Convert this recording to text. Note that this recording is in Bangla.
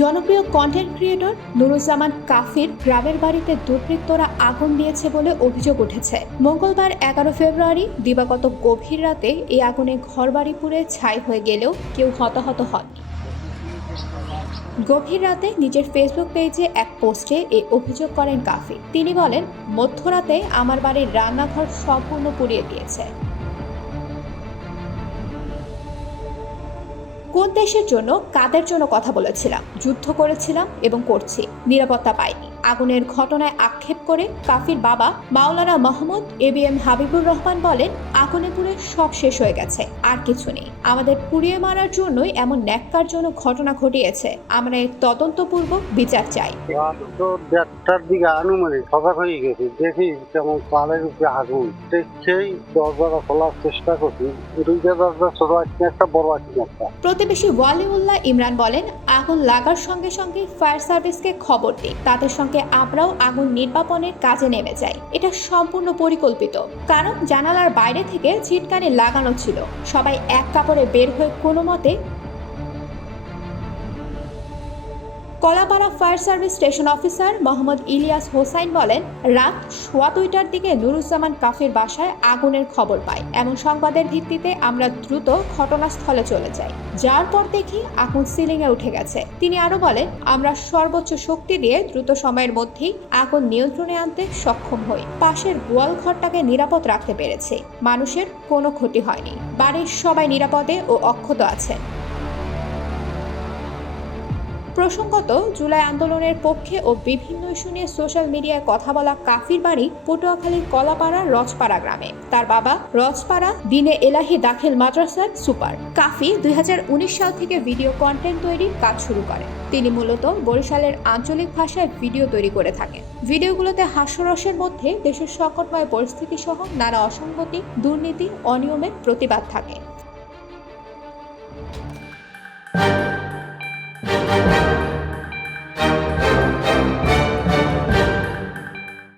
জনপ্রিয় কন্টেন্ট ক্রিয়েটর নুরুজ্জামান কাফির গ্রামের বাড়িতে দুর্বৃত্তরা আগুন দিয়েছে বলে অভিযোগ উঠেছে। মঙ্গলবার 11 ফেব্রুয়ারি দিবাগত গভীর রাতে এই আগুনে ঘরবাড়ি পুড়ে ছাই হয়ে গেলেও কেউ হতাহত হননি। গভীর রাতে নিজের ফেসবুক পেজে এক পোস্টে এই অভিযোগ করেন কাফির। তিনি বলেন, মধ্যরাতে আমার বাড়ির রান্নাঘর সম্পূর্ণ পুড়িয়ে দিয়েছে। কোন দেশের জন্য, কাদের জন্য কথা বলেছিলাম, যুদ্ধ করেছিলাম এবং করছি, নিরাপত্তা পাইনি। আগুনের ঘটনায় আক্ষেপ করে কাফির বাবা মাওলানা মোহাম্মদ এবিএম হাবিবুর রহমান বলেন, আগুনে পুড়ে সব শেষ হয়ে গেছে, আর কিছু নেই। আমাদের পুড়িয়ে মারার জন্যই এমন ন্যাক্কারজনক ঘটনা ঘটিয়েছে। আমরা এর তদন্তপূর্বক বিচার চাই। তো 1:30টার দিকে আনুমানিক সজাগ হয়ে গেছি, দেখি কেমন চালের উপরে আগুন। সেই দরজা খোলার চেষ্টা করছি, দুইটা দরজা, ছোট একটা বড় একটা। প্রতিবেশী ওয়ালিউল্লাহ ইমরান বলেন, আগুন লাগার সঙ্গে সঙ্গে ফায়ার সার্ভিসকে খবর দিই। তাদের সঙ্গে আমরাও আগুন নির্বাপনের কাজে নেমে যাই। এটা সম্পূর্ণ পরিকল্পিত, কারণ জানালার বাইরে থেকে ছিটকানি লাগানো ছিল। সবাই এক কাপড়ে বের হয়ে কোনো মতে। Kalapara fire service station officer Mohammad Ilias Hossain বলেন, রাত 2:15টার দিকে নুরুজ্জামান কাফির বাসায় আগুনের খবর পাই। এমন সংবাদের ভিত্তিতে আমরা দ্রুত ঘটনাস্থলে চলে যাই। যার পর দেখি আগুন সিলিংয়ে উঠে গেছে। তিনি আরো বলেন, আমরা সর্বোচ্চ শক্তি দিয়ে দ্রুত সময়ের মধ্যেই আগুন নিয়ন্ত্রণে আনতে সক্ষম হই। পাশের গোয়াল ঘরটাকে নিরাপদ রাখতে পেরেছি। মানুষের কোনো ক্ষতি হয়নি। বাড়ির সবাই নিরাপদে ও অক্ষত আছেন। প্রসঙ্গত, জুলাই আন্দোলনের পক্ষে ও বিভিন্ন ইস্যু নিয়ে সোশ্যাল মিডিয়ায় কথা বলা কাফির বাড়ি পটুয়াখালীর কলাপাড়ার রজপাড়া গ্রামে। তার বাবা রজপাড়া দিনে এলাহি দাখিল মাদ্রাসার সুপার। কাফি 2019 সাল থেকে ভিডিও কন্টেন্ট তৈরির কাজ শুরু করেন। তিনি মূলত বরিশালের আঞ্চলিক ভাষায় ভিডিও তৈরি করে থাকেন। ভিডিওগুলোতে হাস্যরসের মধ্যে দেশের সংকটময় পরিস্থিতি সহ নানা অসঙ্গতি, দুর্নীতি, অনিয়মের প্রতিবাদ থাকে।